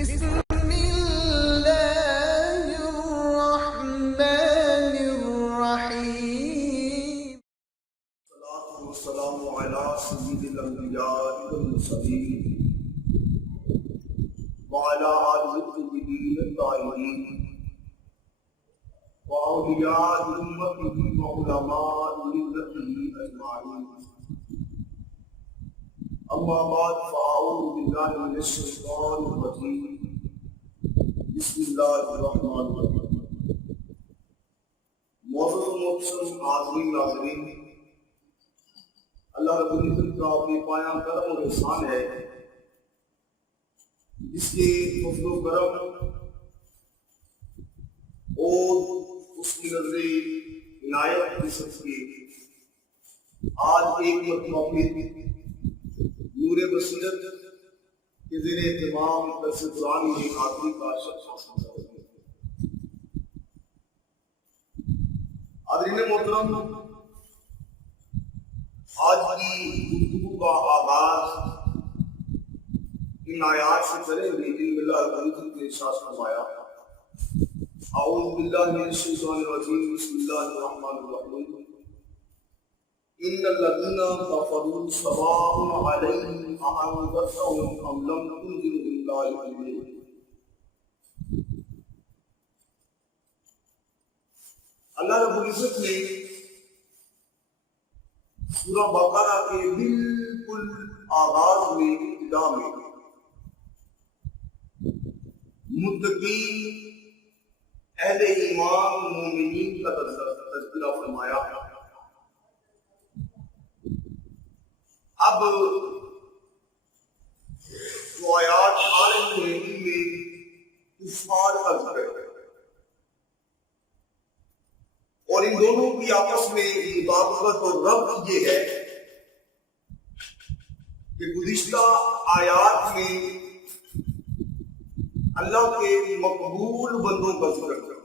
بسم الله الرحمن الرحيم. الصلاة والسلام على سيد الأنبياء والمرسلين وعلى آله الطيبين الطاهرين وأولياء أمته وعلماء ملته أجمعين. أما بعد فأعوذ بالله من الشيطان الرجيم. بسم الله الرحمن الرحيم. معزز محترم عازمین ناظرین، اللہ رب العزت کا بے پایہ کرم اور احسان ہے جس کے فضل و کرم اور اس کی نظر عنایت کی سب کے آج ایک مرتبہ پھر نور بصیرت کے زیر اہتمام درس قرآن میں حاضری کا شرف حاصل ہے۔ حاضرین محترم، آج کی گفتگو کا آغاز ان آیات سے کریں گے جن میں اللہ رب العزت نے ارشاد فرمایا: اعوذ باللہ من الشیطان الرجیم، بسم اللہ الرحمن الرحیم، ان الذین کفروا سواء علیہم اانذرتهم ام لم تنذرهم لا یؤمنون۔ اللہ رب العزت نے سورہ بقرہ کے بالکل آغاز میں ابتدا میں متقین اہل ایمان مومنین کا تذکرہ فرمایا۔ اب جو آیات آ رہی ہیں ان میں کفار کا ذکر ہے اور ان دونوں کی آپس میں مطابقت اور ربط یہ ہے کہ گزشتہ آیات میں اللہ کے مقبول بندوں کا ذکر ہے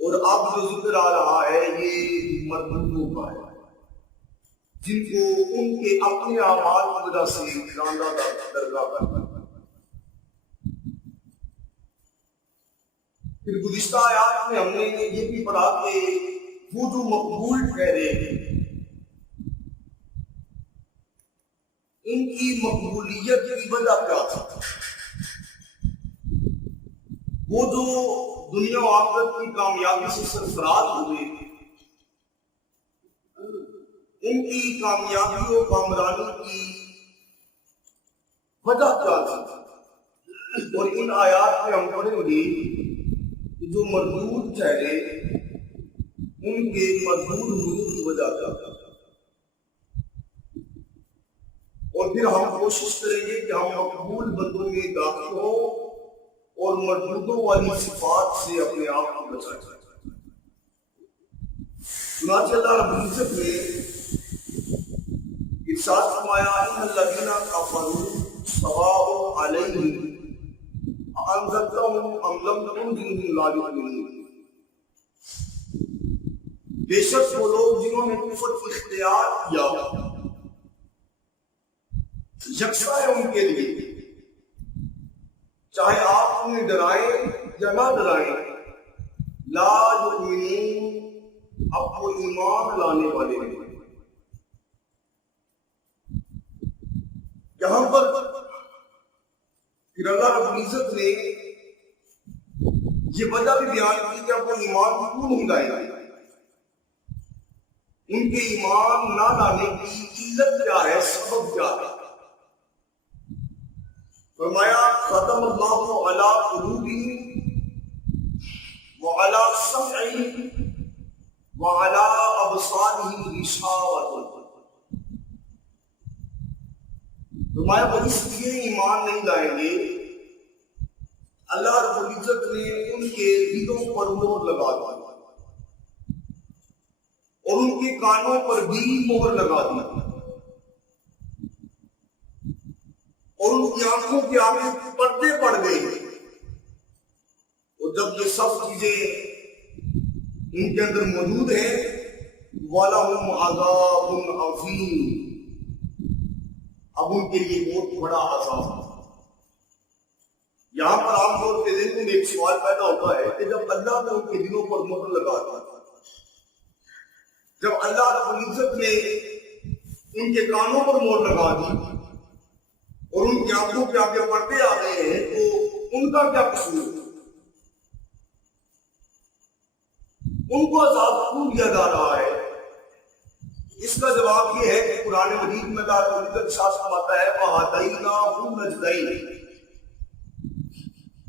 اور اب جو ذکر آ رہا ہے یہ مردودوں کا ہے جن کو ان کے اپنے اعمال کی وجہ سے جاندہ درگاہ کرنا ہے۔ پھر گزشتہ آیات میں ہم نے یہ بھی پڑھا کہ وہ جو مقبول ٹھہرے ان کی مقبولیت کی وجہ کیا تھا؟ وہ جو دنیا و آخرت کی کامیابی سے سرفراز ہوئے ان کی کامیابی و کامرانی کی وجہ کیا تھی؟ اور ان آیات میں ہم پڑھیں گے جو مردود ٹھہرے ان کے مردود ہونے کی وجہ کیا تھا، اور پھر ہم کوشش کریں گے کہ ہم مقبول بندوں میں داخل ہوں اور مردودوں والی صفات سے اپنے آپ کو بچائیں۔ چنانچہ اللہ رب العزت نے ارشاد فرمایا: ان الذین کفروا سواء علیہم اانذرتهم ام لم تنذرهم لا یؤمنون۔ بے شک وہ لوگ جنہوں نے کفر اختیار کیا یکساں ہے ان کے لیے، چاہے آپ انہیں ڈرائیں یا نہ ڈرائیں، لا یؤمنون، اب وہ ایمان لانے والے ہیں۔ یہاں پر پھر اللہ رب العزت نے یہ وجہ بھی بیان کی کہ اب وہ ایمان کیوں نہیں لائے، ان کے ایمان نہ لانے کی علت کیا ہے، سبب کیا ہے؟ فرمایا: ختم اللہ علی قلوبہم وعلی سمعہم وعلی ابصارہم غشاوۃ۔ فرمایا وہ اس لیے ایمان نہیں لائیں گے، اللہ رب العزت نے ان کے دلوں پر مہر لگا دی اور ان کے کانوں پر بھی مہر لگا دی اور ان کی آنکھوں کے آگے پردے پڑ گئے، اور جب یہ سب چیزیں ان کے اندر موجود ہیں وَلَهُمْ عَذَابٌ عَظِيمٌ، اب ان کے لیے بہت بڑا عذاب ہے۔ یہاں پر عام طور پہ ذہن میں ایک سوال پیدا ہوتا ہے کہ جب اللہ نے ان کے دلوں پر مہر لگا دی، جب اللہ رب العزت نے ان کے کانوں پر مہر لگا دی اور ان کی آنکھوں کے آگے پردے آ گئے ہیں، تو ان کا کیا قصور ہے؟ ان کو عذاب کیوں دیا جا رہا ہے؟ اس کا جواب یہ ہے کہ قرآن مجید میں اللہ رب العزت ارشاد فرماتا ہے وَهَدَيْنَاهُ النَّجْدَيْنِ،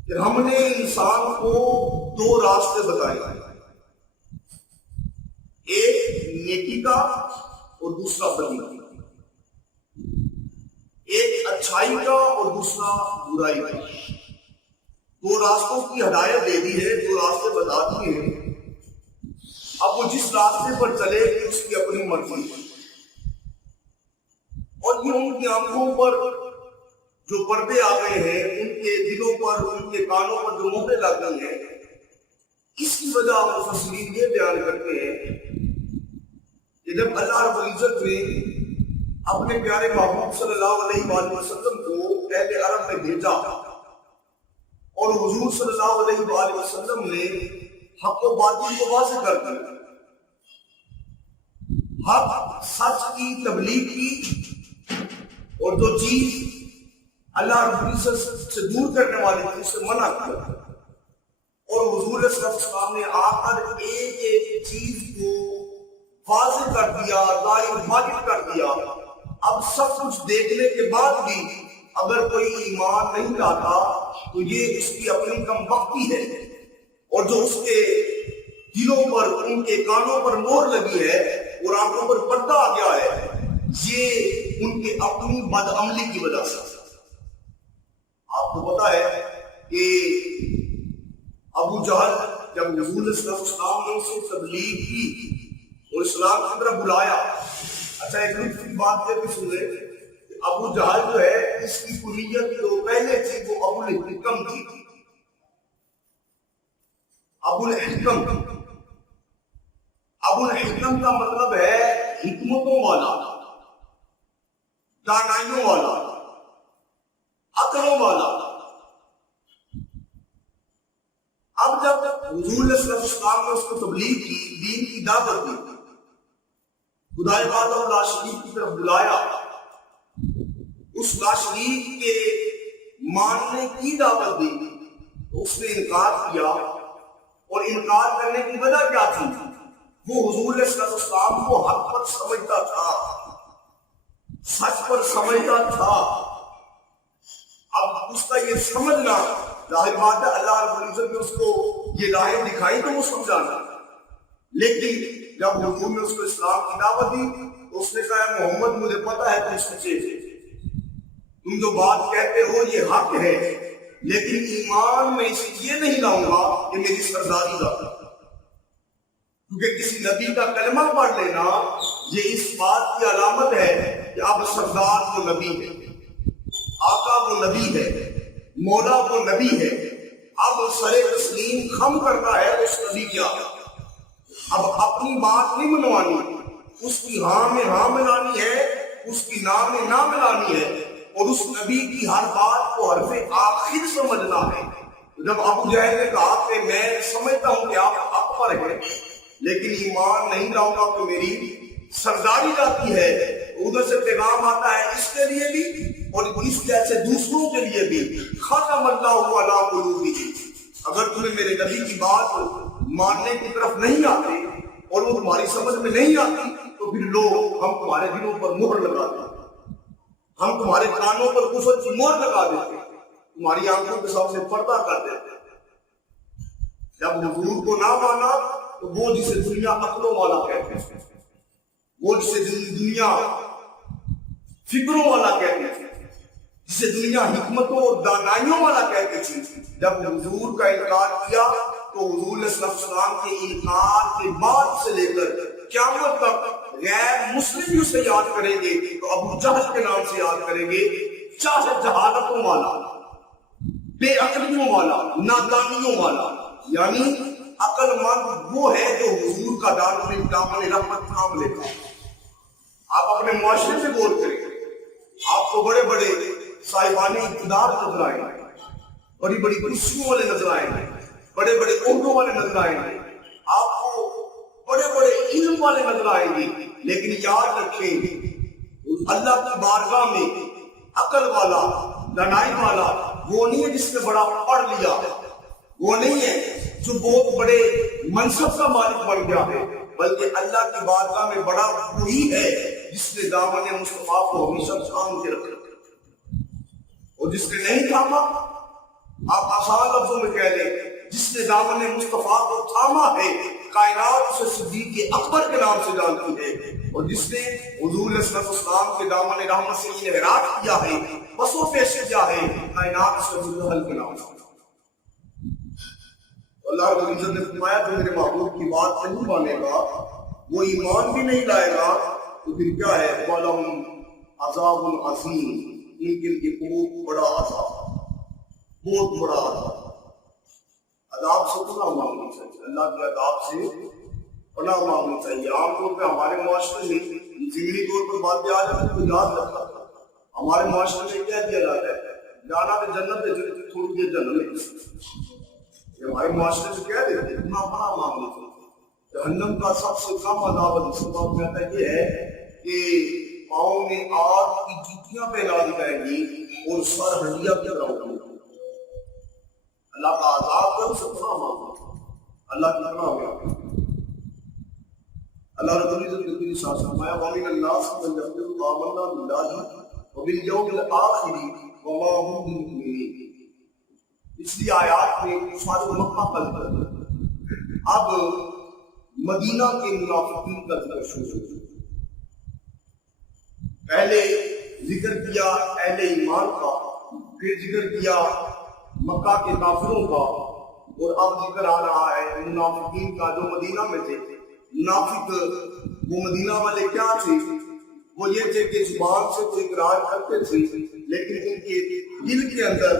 کہ ہم نے انسان کو دو راستے بتائے، ایک نیکی کا اور دوسرا بدی کا، ایک اچھائی کا اور دوسرا برائی کا۔ دو راستوں کی ہدایت دے دی ہے، دو راستے بتا دیے ہیں، اب وہ جس راستے پر چلے گی اس کی اپنی مرضی ہے۔ اور یہ ان کی آنکھوں پر جو پردے آ گئے ہیں، ان کے دلوں پر، ان کے کانوں پر جو مہریں لگ گئی ہیں، اس کی وجہ مفسرین یہ بیان کرتے ہیں کہ جب اللہ رب العزت نے اپنے پیارے محبوب صلی اللہ علیہ وآلہ وسلم کو اہل عرب میں بھیجا اور حضور صلی اللہ علیہ وآلہ وسلم نے حق و باطل کو واضح کر دیا، حق سچ کی تبلیغ کی، اور جو چیز اللہ رب العزت سے دور کرنے والی تھی اسے منع کیا، اور حضور صلی اللہ علیہ وسلم نے آ کر ایک ایک چیز کو واضح کر دیا، ظاہر واضح کر دیا۔ اب سب کچھ دیکھنے کے بعد بھی اگر کوئی ایمان نہیں لاتا تو یہ اس کی اپنی کم بختی ہے، اور جو اس کے دلوں پر، ان کے کانوں پر مہر لگی ہے اور آنکھوں پر پردہ آ گیا ہے، یہ ان کے اپنی بد عملی کی وجہ سے۔ آپ کو پتا ہے کہ ابو جہل جب حضور صلی اللہ علیہ وسلم نے اسے تبلیغ کی اور اسلام کی طرف بلایا، اچھا ایک لطف کی بات یہ بھی سن لیں کہ ابو جہل جو ہے اس کی کنیت جو پہلے تھی وہ ابو الحکم تھی، ابو الحکم۔ ابو الحکم کا مطلب ہے حکمتوں والا، دانائیوں والا، عقلوں والا۔ اب جب حضور صلی اللہ علیہ وسلم نے اس کو تبلیغ کی، دین کی دعوت دی، خدائے وحدہ لا شریک کی طرف بلایا، اس لا شریک کے ماننے کی دعوت دی، تو اس نے انکار کیا، اور انکار کرنے کی وجہ کیا تھی؟ وہ حضور صلی اللہ علیہ وسلم کو حق پر سمجھتا تھا، سچ پر سمجھتا تھا۔ اب اس کا یہ سمجھنا ظاہر بات ہے، اللہ رب العزت نے اس کو یہ راہیں دکھائی تو وہ سمجھانا، لیکن جب حضور نے اس کو اسلام کی دعوت دی تو اس نے کہا محمد مجھے پتا ہے تم سچے تھے، تم جو بات کہتے ہو یہ حق ہے، لیکن ایمان میں اس لیے نہیں لاؤں گا کہ میری سرداری کا، کیونکہ کسی نبی کا کلمہ پڑھ لینا یہ اس بات کی علامت ہے کہ اب سردار وہ نبی ہے، آقا وہ نبی ہے، مولا وہ نبی ہے، اب سر تسلیم خم کرتا ہے اس نبی کیا، اب اپنی بات نہیں منوانی، اس کی ہاں میں ہاں ملانی ہے، اس کی نا میں نا ملانی ہے، اور اس نبی کی ہر بات کو حرف آخر سمجھنا ہے۔ جب ابو جہل نے کہا کہ میں سمجھتا ہوں کہ آپ حق پر ہیں لیکن ایمان نہیں لاؤں گا تو میری سرداری جاتی ہے، ادھر سے پیغام آتا ہے اس کے لیے بھی اور اس جیسے دوسروں کے لیے بھی، ختم اللہ علی قلوبہم، اگر تمہیں میرے نبی کی بات ماننے کی طرف نہیں آتے اور وہ تمہاری سمجھ میں نہیں آتی تو پھر لوگ ہم تمہارے دلوں پر مہر لگا دیتے، ہم تمہارے کانوں پر کفر کی مہر لگا دیتے، تمہاری آنکھوں کے سامنے پردہ کر دیتے۔ جب حضور کو نہ مانا تو وہ جسے دنیا عقلوں والا کہتے ہیں، وہ جسے دنیا فکروں والا کہتے ہیں، جسے دنیا حکمتوں اور دانائیوں والا کہتے تھے، جب حضور کا انکار کیا تو حضور صلی اللہ علیہ وسلم کے انکار کے بعد سے لے کر قیامت تک غیر مسلم بھی اسے یاد کریں گے تو ابو جہل کے نام سے یاد کریں گے، چاہے جہالتوں والا، بے عقلیوں والا، نادانیوں والا۔ یعنی عقل مند وہ ہے جو حضور کا دامن رحمت تھام لیتا۔ آپ اپنے معاشرے سے غور کریں، آپ کو بڑے بڑے صاحبان اقتدار نظر آئیں، بڑی بڑی کرسیوں والے نظر آئیں گے، بڑے بڑے عہدوں والے نظر آئیں گے، آپ کو بڑے بڑے علم والے نظر آئیں گے، لیکن یاد رکھیں اللہ کی بارگاہ میں عقل والا، دانائی والا وہ نہیں ہے جس نے بڑا پڑھ لیا، وہ نہیں ہے جو بہت بڑے منصب کا مالک بن گیا ہے، بلکہ اللہ کی بارگاہ میں بڑا وہی ہے جس نے دامن مصطفیٰ کو ہمیشہ تھام کے رکھا، اور جس نے نہیں تھاما آپ آسان لفظوں میں کہہ لیں جس نے دامن مصطفیٰ کو تھاما ہے کائنات اسے صدیق اکبر کے نام سے جانتی ہے، اور جس نے حضور علیہ السلام کے دامن رحمت سے انحراف کیا ہے بس وہ پیشے کیا ہے کائنات اسے ابوالجہل کے نام سے۔ اللہ رب العزت نے فرمایا جو میرے محبوب کی بات نہیں مانے گا، وہ ایمان بھی نہیں لائے گا، تو پھر کیا ہے وَلَهُمْ عَذَابٌ عَظِيمٌ، ان کے لیے بہت بڑا عذاب، بہت بڑا عذاب۔ عذاب سے پناہ مانگنی چاہیے، اللہ کے عذاب سے پناہ مانگنی چاہیے۔ عام طور پہ ہمارے معاشرے میں ضمنی طور پر باتیں آ جاتی ہیں تو یاد رکھا، ہمارے معاشرے میں کہہ دیا جاتا ہے جانا تو جنت ہے تھوڑی دیر جنت میں، ہمارے معاشرے سے کہہ دیتے ہیں پناہ مانگنی چاہیے۔ جہنم کا سب سے کم عذاب جس کے بعد کہتا ہے یہ ہے کہ پاؤں میں آگ کی جوتیاں پہنا دی جائیں گی اور سر ہڈیاں کی طرح ہوگی۔ اللہ کا عذاب ہے اسے پناہ مانگو، اللہ کی پناہ مانگو۔ اللہ رب العزت نے اپنی ساتھ فرمایا وَمِنَ النَّاسِ مَن يَقُولُ آمَنَّا بِاللَّهِ وَبِالْيَوْمِ الْآخِرِ وَمَا هُم بِمُؤْمِنِينَ۔ پچھلی آیات میں کفار مکہ کا ذکر ہے، اب مدینہ کے منافقین کا ذکر شروع ہو۔ پہلے ذکر کیا اہل ایمان کا، پھر ذکر کیا مکہ کے کافروں کا، اور اب ذکر آ رہا ہے منافقین کا جو مدینہ میں تھے۔ منافق وہ مدینہ والے کیا تھے؟ وہ یہ تھے کہ زبان سے تو اقرار کرتے تھے لیکن ان کے دل کے اندر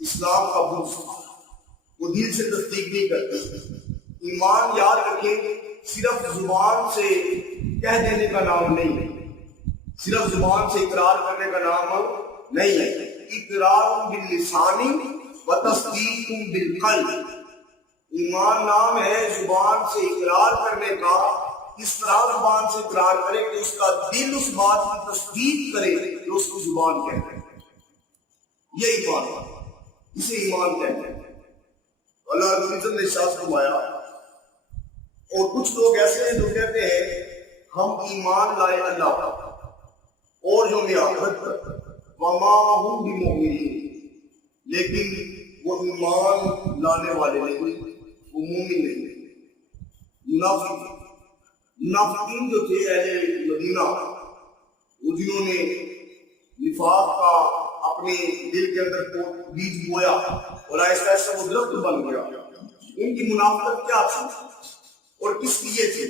اسلام کا بغض تھا، وہ دل سے تصدیق نہیں کرتے۔ ایمان یاد رکھیں صرف زبان سے کہہ دینے کا نام نہیں ہے، صرف زبان سے اقرار کرنے کا نام نہیں ہے۔ اقرار باللسان و تصدیق بالقلب، ایمان نام ہے زبان سے اقرار کرنے کا، اس طرح زبان سے اقرار کرے کہ اس کا دل اس بات کی تصدیق کرے جو اس کی زبان کہتے ہیں، یہ ایمان ہے، اسے ایمان کہتے ہیں۔ اللہ رب العزت نے ارشاد فرمایا اور کچھ لوگ ایسے ہیں جو کہتے ہیں ہم ایمان لائے اللہ پر اور یوم آخرت پر، وما ہم بمؤمنین، لیکن وہ ایمان لانے والے نہیں، وہ مومن نہیں۔ منافقین جو تھے اہل مدینہ، وہ جنہوں نے نفاق کا اپنے دل کے اندر بیج بویا اور ایسا ایسا وہ درخت بن گیا، ان کی منافقت کیا تھی اور کس لیے تھی؟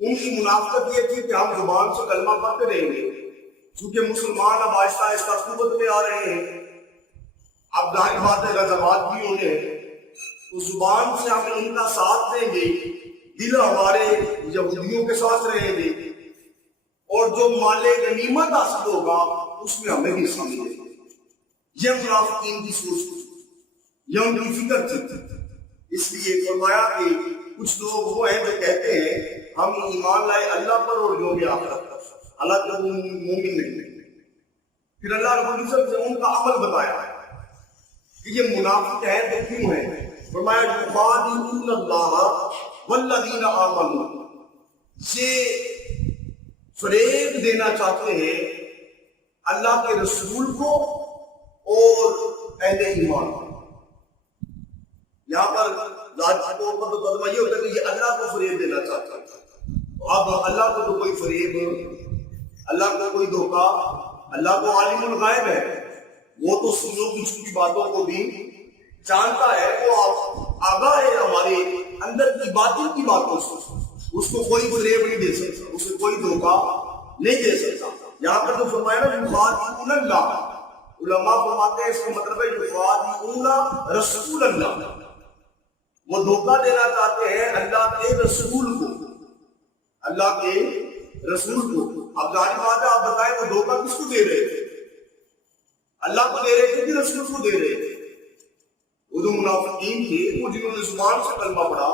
ان کی منافقت یہ تھی کہ ہم زبان سے کلمہ پڑھتے رہیں گے، چونکہ مسلمان اب آہستہ آہستہ قوت میں آ رہے ہیں، اب ظاہر بات ہے غزوات بھی ہونے ہیں، تو زبان سے ہم ان کا ساتھ دیں گے، دل ہمارے یہودیوں کے ساتھ رہیں گے، اور جو مال غنیمت حاصل ہوگا اس میں ہمیں بھی حصہ ملے گا۔ یہ منافقین کی سوچ تھی، یہ ان کی فکر تھی۔ اس لیے فرمایا کہ کچھ لوگ وہ ہیں جو کہتے ہیں ہم ایمان لائے اللہ پر اور یوم آخرت پر، حالانکہ وہ مومن نہیں۔ پھر اللہ رب العزت نے ان کا عمل بتایا کہ یہ منافق ہیں تو کیوں ہیں؟ فرمایا یخادعون اللہ والذین آمنوا، یہ فریب دینا چاہتے ہیں اللہ کے رسول کو اور اہل ایمان کو۔ یہاں پر ذاتی طور پر تو ترجمہ یہ ہوتا ہے کہ یہ اللہ کو فریب دینا چاہتا ہے۔ اب اللہ کو تو کوئی فریب، اللہ کو کوئی دھوکہ، اللہ کو عالم الغیب ہے، وہ تو سنوں کی چھوٹی باتوں کو بھی جانتا ہے، وہ آگاہ ہے ہمارے اندر کی باطن کی باتوں سے، اس کو کوئی فریب نہیں دے سکتا، اسے کوئی دھوکہ نہیں دے سکتا۔ یہاں پر تو فرمایا نا یخادعون اللہ، علماء فرماتے ہیں اس کا مطلب ہے یخادعون رسول اللہ، وہ دھوکہ دینا چاہتے ہیں اللہ کے رسول کو، اللہ کے رسول کو۔ اب ظاہر بات ہے آپ بتائیں وہ دھوکہ کس کو دے رہے تھے؟ اللہ کو دے رہے تھے کہ رسول کو دے رہے تھے؟ وہ جو منافقین تھے، وہ جنہوں نے زبان سے کلمہ پڑھا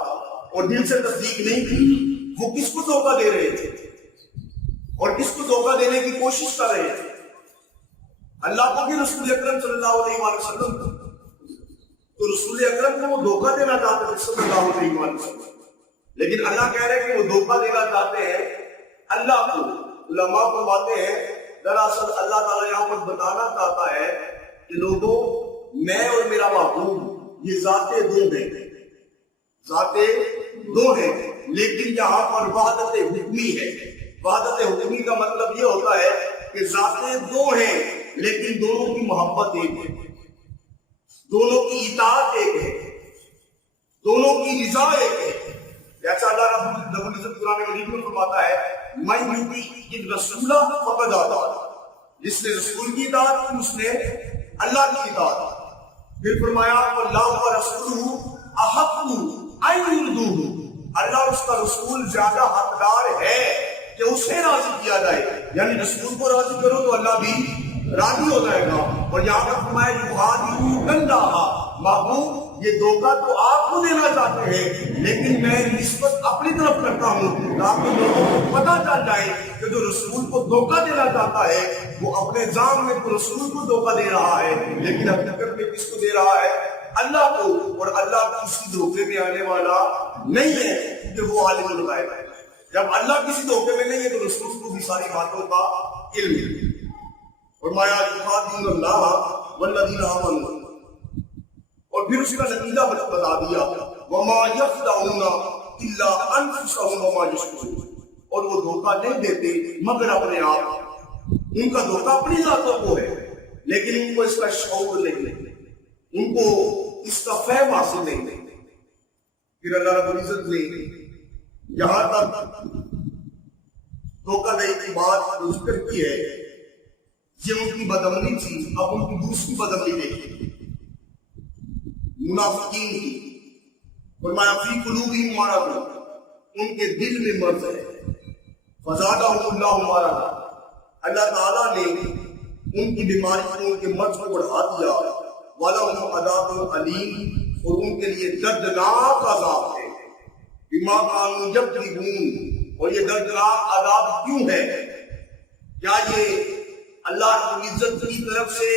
اور دل سے تصدیق نہیں کی، وہ کس کو دھوکہ دے رہے تھے اور کس کو دھوکہ دینے کی کوشش کر رہے تھے؟ اللہ کو بھی رسول اکرم صلی اللہ علیہ وآلہ وسلم کو، تو رسول اکرم کو وہ دھوکہ دینا چاہتے تھے صلی اللہ علیہ وآلہ وسلم، لیکن اللہ کہہ رہے ہیں کہ وہ دھوکہ دینا چاہتے ہیں اللہ کو۔ علماء فرماتے ہیں دراصل اللہ تعالیٰ یہاں پر بتانا چاہتا ہے کہ لوگوں، میں اور میرا محبوب یہ ذاتیں دو ہیں، ذاتیں دو ہیں، لیکن یہاں پر وحدت حکمی ہے۔ وحدت حکمی کا مطلب یہ ہوتا ہے کہ ذاتیں دو ہیں لیکن دونوں کی محبت ایک ہے، دونوں کی اطاعت ایک ہے، دونوں کی رضا ایک ہے۔ جیسا اللہ رب العزت قرآن مجید میں فرماتا ہے من یطیع الرسول فقد اطاع، جس نے رسول کی اطاعت کی اس نے اللہ کی اطاعت۔ پھر فرمایا اللہ و رسولہ احق ان یرضوہ، اللہ اور اس کا رسول زیادہ حقدار ہے کہ اسے راضی کیا جائے، یعنی رسول کو راضی کرو تو اللہ بھی راضی ہو جائے گا۔ اور یہاں پر فرمایا یخادعون اللہ، محبوب یہ دھوکہ تو آپ کو دینا چاہتے ہیں لیکن میں نسبت اپنی طرف کرتا ہوں تاکہ لوگوں کو پتہ چل جائے کہ جو رسول کو دھوکہ دینا چاہتا ہے وہ اپنے ذات میں تو رسول کو دھوکہ دے رہا ہے، لیکن حقیقت میں کس کو دے رہا ہے؟ اللہ کو۔ اور اللہ کسی دھوکے میں آنے والا نہیں ہے کہ وہ عالم الغیب ہے۔ جب اللہ کسی دھوکے میں نہیں ہے تو رسول کو بھی ساری باتوں کا علم ہے۔ فرمایا یخادعون اللہ والذین آمنوا، اور پھر اس کا نتیجہ بتا دیا وما یخدعون الا انفسهم وما یشعرون، اور وہ دھوکہ نہیں دیتے مگر اپنے آپ، ان کا دھوکہ اپنی ذاتوں کو ہے لیکن ان کو اس کا شعور نہیں، ان کو اس کا فہم حاصل نہیں۔ پھر اللہ رب العزت نے یہاں تک دھوکہ دہی کی بات ذکر کی ہے، یہ ان کی بدعملی تھی۔ اب ان کی دوسری بدعملی دیکھیں، منافقین کی۔ فرمایا فی قلوبہم مرض، ان کے دل میں مرض ہے، فزادہم اللہ مرضا، اللہ تعالیٰ نے ان کی بیماری کو، ان کے مرض کو بڑھا دیا۔ وَلَهُمْ عَذَابٌ أَلِيمٌ، اور ان کے لیے دردناک عذاب ہے۔ بِمَا كَانُوا يَكْذِبُونَ، اور یہ دردناک عذاب کیوں ہے؟ کیا یہ اللہ رب العزت کی طرف سے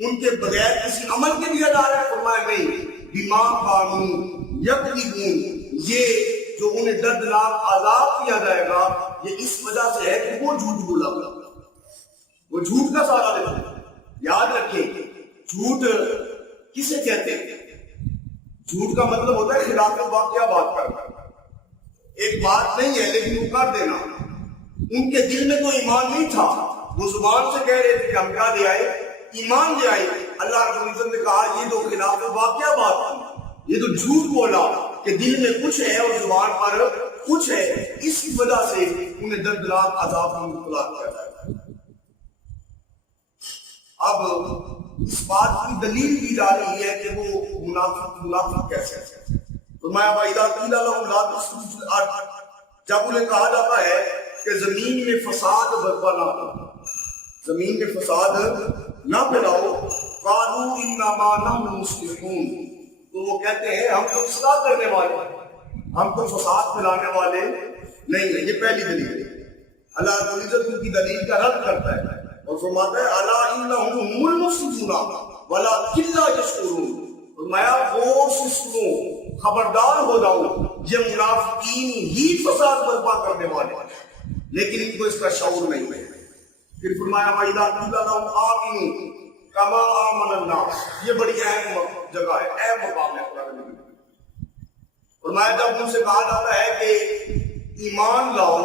ان کے بغیر کسی عمل کے لیے جا رہا ہے؟ فرمایا نہیں، بِمَا كَانُوا يَكْذِبُونَ، یہ جو انہیں دردناک عذاب دیا جائے گا یہ اس وجہ سے ہے کہ وہ جھوٹ بولا، وہ جھوٹ کا سہارا لیتے ہیں۔ یاد رکھیں جھوٹ کسے کہتے ہیں؟ جھوٹ کا مطلب ہوتا ہے خلاف واقعہ بات کرنا، ایک بات نہیں ہے لیکن وہ کر دینا۔ ان کے دل میں تو ایمان نہیں تھا، وہ زبان سے کہہ رہے تھے کہ ہم کیا لے آئے؟ ایمان لے آئے۔ اللہ رب العزت نے کہا یہ تو خلاف واقعہ بات کی، یہ تو جھوٹ بولا کہ دل میں کچھ ہے اور زبان پر کچھ ہے، اس کی وجہ سے انہیں دردناک عذاب میں مبتلا کیا جائے۔ اب اس بات کی دلیل دی جا رہی ہے کہ وہ منافق کیسے ہے۔ فرمایا وَإِذَا قِيلَ لَهُمْ لَا تُفْسِدُوا فِي الْأَرْضِ، جب انہیں کہا جاتا ہے کہ زمین میں فساد برپا نہ کرو، زمین میں فساد نہ پھیلاؤ، قَالُوا إِنَّمَا نَحْنُ مُصْلِحُونَ، تو وہ کہتے ہیں ہم تو اصلاح کرنے والے ہیں، ہم تو فساد پھیلانے والے نہیں ہیں۔ یہ پہلی دلیل ہے۔ اللہ رب العزت ان کی دلیل کا رد کرتا ہے اور فرماتا ہے الا انہم هم المفسدون ولکن لا یشعرون، فرمایا غور سے سنو، خبردار ہو جاؤ، یہ منافقین ہی فساد برپا کرنے والے ہیں لیکن ان کو اس کا شعور نہیں ہے۔ پھر فرمایا وَإِذَا قِيلَ لَهُمْ آمِنُوا كَمَا آمَنَ النَّاسُ، یہ بڑی اہم جگہ ہے، اہم مقام ہے قرآن میں۔ فرمایا جب ان سے کہا جاتا ہے کہ ایمان لاؤ،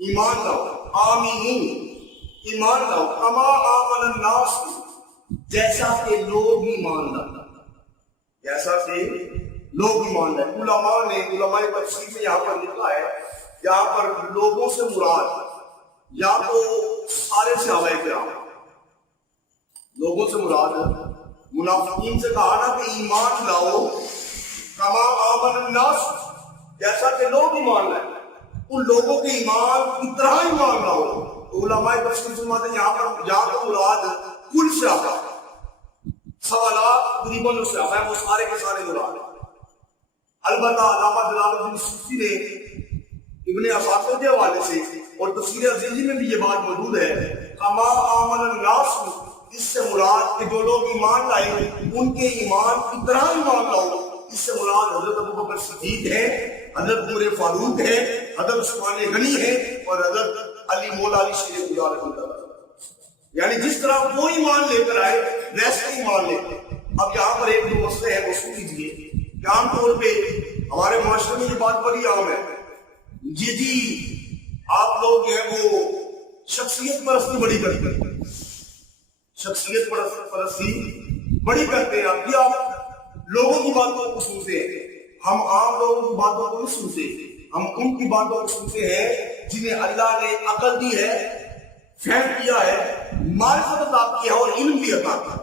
ایمان لاؤ، آمینو، ایمان لاؤ، کما آمن الناس، جیسا کہ لوگ ایمان لائے، جیسا کہ لوگ ایمان لائے۔ علماء نے علماء تفسیر میں یہاں پر لکھا ہے، یہاں پر لوگوں سے مراد یا تو سارے صحابہ کرام، لوگوں سے مراد منافقین سے کہا نا کہ ایمان لاؤ کما آمن الناس، جیسا کہ لوگ ایمان لائے، ان لوگوں کے ایمان کی طرح ایمان لاؤ علماء تفسیر فرماتے ہیں یہاں پر مراد کل صحابہ، سوالات تقریباً صحابہ ہیں، وہ سارے کے سارے مراد ہیں۔ البتہ علامہ جلال الدین سیوطی نے ابن عساکر کے حوالے سے اور تفسیر عزیزی میں بھی یہ بات موجود ہے، کما آمن الناس، اس سے مراد کہ جو لوگ ایمان لائے ان کے ایمان کی طرح ایمان لاؤ، اس سے مراد حضرت ابوبکر صدیق ہے، حضرت عمر فاروق ہے، حضرت عثمان غنی ہے اور حضرت علی مولا علی شیر خدا رضی اللہ عنہ۔ یعنی جس طرح وہ ایمان لے کر آئے ویسے ایمان لے کر۔ اب یہاں پر ایک دو مسئلے ہیں وہ سن لیجیے کہ عام طور پہ ہمارے معاشرے میں یہ بات بڑی عام ہے، جی آپ لوگ ہیں وہ شخصیت پرستی بڑی کرتے ہیں، شخصیت پرستی بڑی کرتے ہیں، اب آپ لوگوں کی باتوں کو سنتے ہیں، ہم عام لوگوں کی باتوں کو نہیں سنتے، ہم ان کی باتوں کو سنتے ہیں جنہیں اللہ نے عقل دی ہے، فہم کیا ہے، معرفت عطا کیا اور علم بھی عطا کیا۔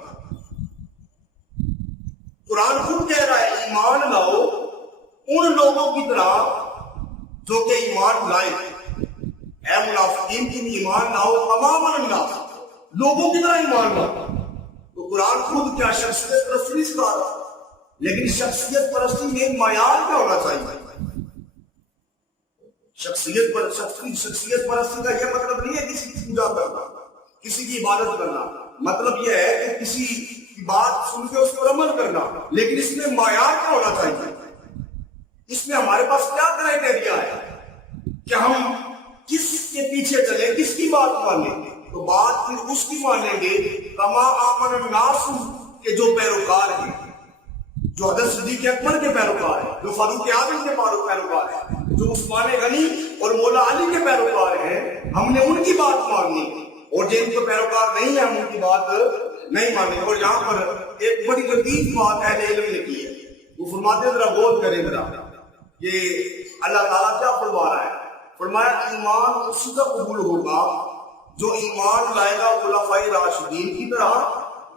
قرآن خود کہہ رہا ہے ایمان لاؤ ان لوگوں کی طرح جو کہ ایمان لائے، اے منافقین تم ایمان لاؤ تمام الناس، لوگوں کی طرح ایمان لاؤ۔ تو قرآن خود کیا شخصیت پرستی نہیں سکھا رہا، لیکن شخصیت پرستی میں معیار کیا ہونا چاہیے؟ شخصیت پرستی کا یہ مطلب نہیں ہے کسی کی پوجا کرنا، کسی کی عبادت کرنا، مطلب یہ ہے کہ کسی کی بات سن کے اس پر عمل کرنا، لیکن اس میں معیار کیا ہونا چاہیے؟ اس میں ہمارے پاس کیا کرائٹیریا ہے کہ ہم کس کے پیچھے چلیں، کس کی بات مانیں؟ تو بات پھر اس کی مانیں گے کما آمن الناس کے جو پیروکار ہیں، جو حضرت صدیق اکبر کے پیروکار ہیں، جو فاروق اعظم کے پیروکار ہیں، جو عثمان غنی اور مولا علی کے پیروکار ہیں، ہم نے ان کی بات ماننی، اور جن کے پیروکار نہیں ہیں ہم ان کی بات نہیں مانیں۔ اور یہاں پر ایک بڑی لطیف بات اہل علم نے کی ہے، وہ فرماتے ہیں ذرا غور کریں ذرا، یہ اللہ تعالیٰ کیا فرما رہا ہے؟ فرمایا ایمان اسی کا قبول ہوگا جو ایمان لائے گا خلفائے راشدین کی طرح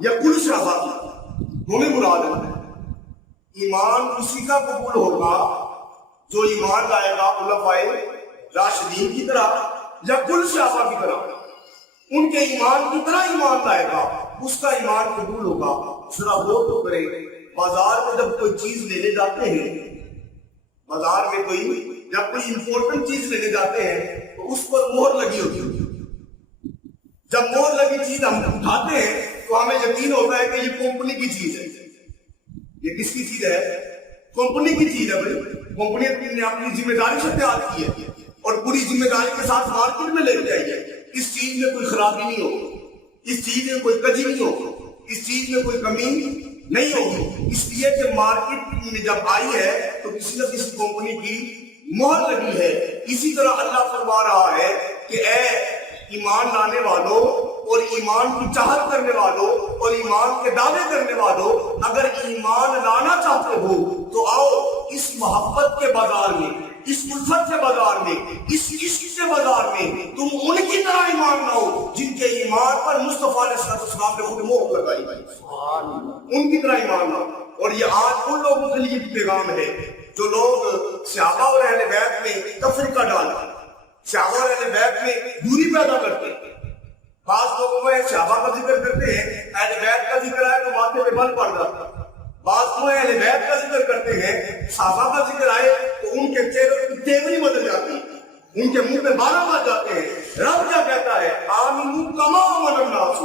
یا کل صحابہ کی طرح، دونوں مراد ہیں۔ ایمان اسی کا قبول ہوگا جو ایمان لائے گا خلفائے راشدین کی طرح یا کل صحابہ کی طرح، ان کے ایمان کی طرح ایمان لائے گا، اس کا ایمان قبول ہوگا۔ ذرا غور تو کریں، بازار میں جب کوئی چیز لینے جاتے ہیں، بازار میں جب کوئی امپورٹنٹ چیز لینے جاتے ہیں تو اس پر مہر لگی ہوتی ہے، جب مہر لگی چیز ہم اٹھاتے ہیں تو ہمیں یقین ہوتا ہے کہ یہ کمپنی کی چیز ہے۔ یہ کس کی چیز ہے؟ کمپنی کی چیز ہے بھائی، کمپنی نے اپنی ذمہ داری سے تیار کی ہے اور پوری ذمہ داری کے ساتھ مارکیٹ میں لے کے آئی ہے، اس چیز میں کوئی خرابی نہیں ہوگی، اس چیز میں کوئی کجی نہیں ہوگی، اس چیز میں کوئی کمی نہیں ہوگی، اس لیے کہ مارکیٹ میں جب آئی ہے تو کسی نہ کسی کمپنی کی مہر لگی ہے۔ اسی طرح اللہ فرما رہا ہے کہ اے ایمان لانے والوں اور ایمان کی چاہت کرنے والوں اور ایمان کے دعوے کرنے والوں، اگر ایمان لانا چاہتے ہو تو آؤ اس محبت کے بازار میں، اس الفت کے بازار میں، اس عشق کے بازار میں تم ان کی طرح ایمان لاؤ جن کے ایمان پر مصطفیٰ علیہ السلام نے خود مہر لگائی، ان کی طرح ایمان لاؤ۔ اور یہ آج ان لوگوں کے لیے پیغام ہے جو لوگ صحابہ اور اہل بیت میں تفریقہ ڈالتے، صحابہ اور اہل بیت میں دوری پیدا کرتے ہیں۔ بعض لوگوں میں صحابہ کا ذکر کرتے ہیں، اہل بیت کا ذکر آئے تو ماتھے پہ بل پڑ جاتا ہے۔ بعض لوگ اہل بیت کا ذکر کرتے ہیں، صحابہ کا ذکر آئے تو ان کے چہرے کی تیوری بدل جاتی ہے، ان کے منہ پہ بارہ بج جاتے ہیں۔ رب کیا کہتا ہے؟ آمنوا کما آمن الناس،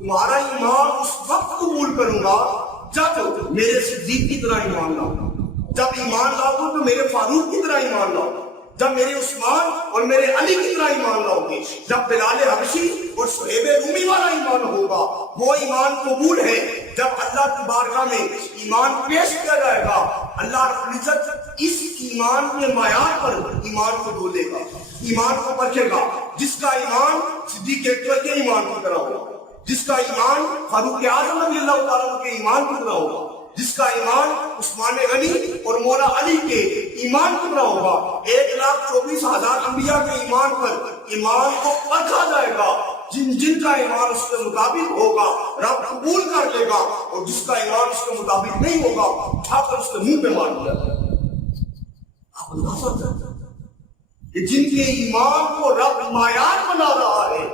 تمہارا ایمان اس وقت قبول کروں گا جب میرے صدیق کی طرح ایمان لاؤ، جب ایمان لاؤ تو میرے فاروق کی طرح ایمان لاؤ، جب میرے عثمان اور میرے علی کی طرح ایمان لاؤ گے، جب بلال حبشی اور صہیب رومی والا ایمان ہوگا، وہ ایمان قبول ہے جب اللہ کی بارگاہ میں ایمان پیش کیا جائے گا۔ اللہ رب العزت اس ایمان کے معیار پر ایمان کو تولے گا، ایمان کو پرکھے گا۔ جس کا ایمان صدیق اکبر کے ایمان کی طرح ہوگا، جس کا ایمان فاروق اعظم رضی اللہ تعالیٰ کے ایمان کی طرح ہوگا، جس کا ایمان عثمان غنی اور مولا علی کے ایمان کی طرح ہوگا، 1,24,000 انبیاء کے ایمان پر ایمان کو پرکھا جائے گا۔ جن کا ایمان اس کے مطابق ہوگا رب قبول کر لے گا، اور جس کا ایمان اس کے مطابق نہیں ہوگا اٹھا کر اس کے منہ پہ مار دیا۔ کہ جن کے ایمان کو رب معیار بنا رہا ہے،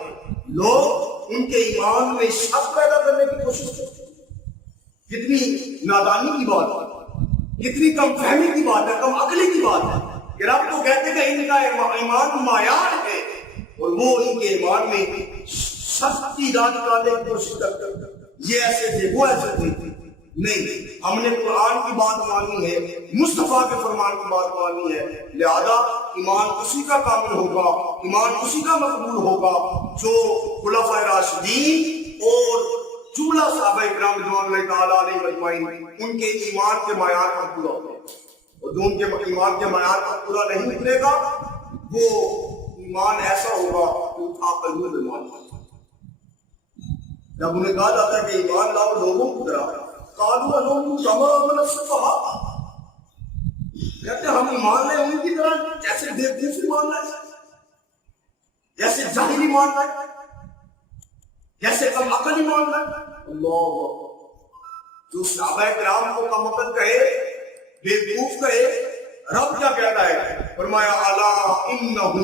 لوگ ان کے ایمان میں شک پیدا کرنے کی کوشش کرتے ہیں۔ کتنی نادانی کی بات ہے، کتنی کم فہمی کی بات ہے، کم عقلی کی بات ہے کہ رب تو کہتے کہ ان کا ایمان معیار ہے، اور وہ ان کے ایمان میں شک کی راج ڈالنے کی کوشش کرتے ہیں۔ یہ ایسے تھے، وہ ایسے تھے۔ نہیں، ہم نے قرآن کی بات مانی ہے، مصطفیٰ کے فرمان کی بات مانی ہے، لہذا ایمان اسی کا کامل ہوگا، ایمان اسی کا مقبول ہوگا جو خلفائے راشدین اور جملہ صحابہ کرام رضوان اللہ تعالیٰ علیہ اجمعین ان کے ایمان کے معیار پر پورا ہوگا، اور جو ان کے ایمان کے معیار پر پورا نہیں اترے گا وہ ایمان ایسا ہوگا کہ اٹھا کر منہ میں مار دے۔ جب انہیں کہا جاتا ہے کہ ایمان لاؤ لوگوں کی طرح، قالوا انہم کما من السفہاء، کہتے ہم ایمان لائے ان کی طرح جیسے بیوقوف ایمان لائے، جیسے جاہل ایمان لائے، جیسے کم عقل ایمان لائے۔ اللہ، جو صحابہ کرام کو کم عقل کہے، بیوقوف کہے، رب کیا کہتا ہے؟ فرمایا الا انہم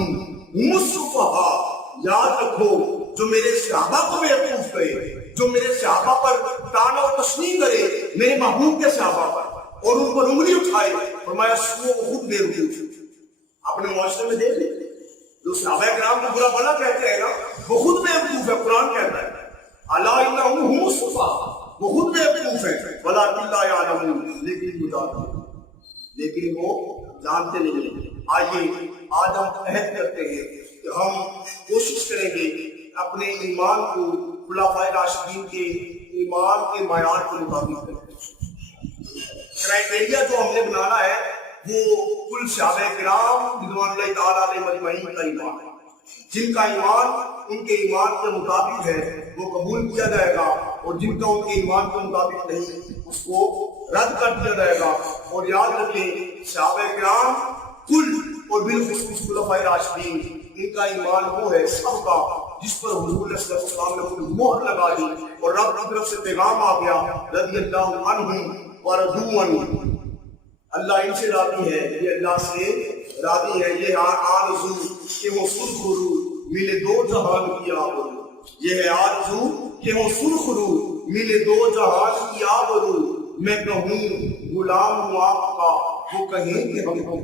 هم السفہاء، یاد رکھو جو میرے صحابہ کو بیوقوف کہے، جو میرے صحابہ پر طعن و تشنیع کرے، میرے محبوب کے صحابہ پر، اور ان پر انگلی اٹھائے، فرمایا وہ خود بیوقوف۔ اپنے معاشرے میں دیکھ لیں، جو صحابہ کرام کو برا بھلا کہتے ہیں نا، وہ خود بیوقوف ہے۔ قرآن کہتا ہے الا انہم هم السفہاء، وہ خود بیوقوف ہے، ولکن لا یعلمون، لیکن وہ جانتے نہیں۔ آئیے آج ہم عہد کرتے ہیں کہ ہم کوشش کریں گے اپنے ایمان کو خلفائے راشدین کے ایمان کے معیار کے مطابق کریں۔ کرائٹیریا جو ہم نے بنانا ہے وہ کل صحابہ کرام رضوان اللہ تعالیٰ علیہ اجمعین کا ایمان ہے۔ جن کا ایمان ان کے ایمان کے مطابق ہے وہ قبول کیا جائے گا، اور جن کا ان کے ایمان کے مطابق نہیں اس کو رد کر دیا جائے گا۔ اور یاد رکھیں صحابہ کرام کل اور بالخصوص خلفائے راشدین، ان کا ایمان وہ ہے سب کا جس پر حضور صلی اللہ علیہ وسلم نے کوئی مہر لگا دی، اور رب کی طرف سے پیغام آ گیا رضی اللہ عنہم ورضوا عنہ، اللہ ان سے راضی ہے، یہ اللہ سے راضی ہے۔ یہ آرزو کہ وہ سرخرو ملے دو جہان کی آبرو، یہ ہے آرزو کہ وہ سرخرو ملے دو جہان کی آبرو، میں کہوں غلام ہوں آپ کا، وہ کہیں کہ ہم کو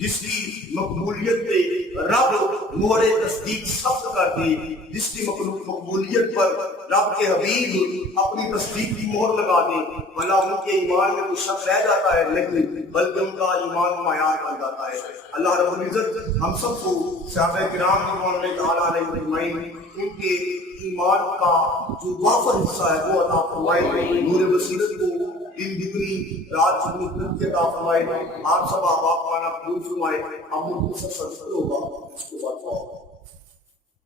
جس کی مقبولیت پہ رب مہر تصدیق ثبت کر دی، جس کی مقبولیت پر رب کے حبیب اپنی تصدیق کی مہر لگا دے، بھلا ان کے ایمان میں کوئی شک رہ جاتا ہے؟ نہیں، بلکہ ان کا ایمان معیار بن جاتا ہے۔ اللہ رب العزت ہم سب کو صحابہ کرام رضوان اللہ تعالیٰ علیہ اجمعین ان کے ایمان کا جو وافر حصہ ہے وہ عطا فرمائے، نور بصیرت کو دن دگنی رات چگنی ترقی عطا فرمائے، آپ سب آباد مانا قبول فرمائے۔ ہم مختصر ہوگا اس کے بعد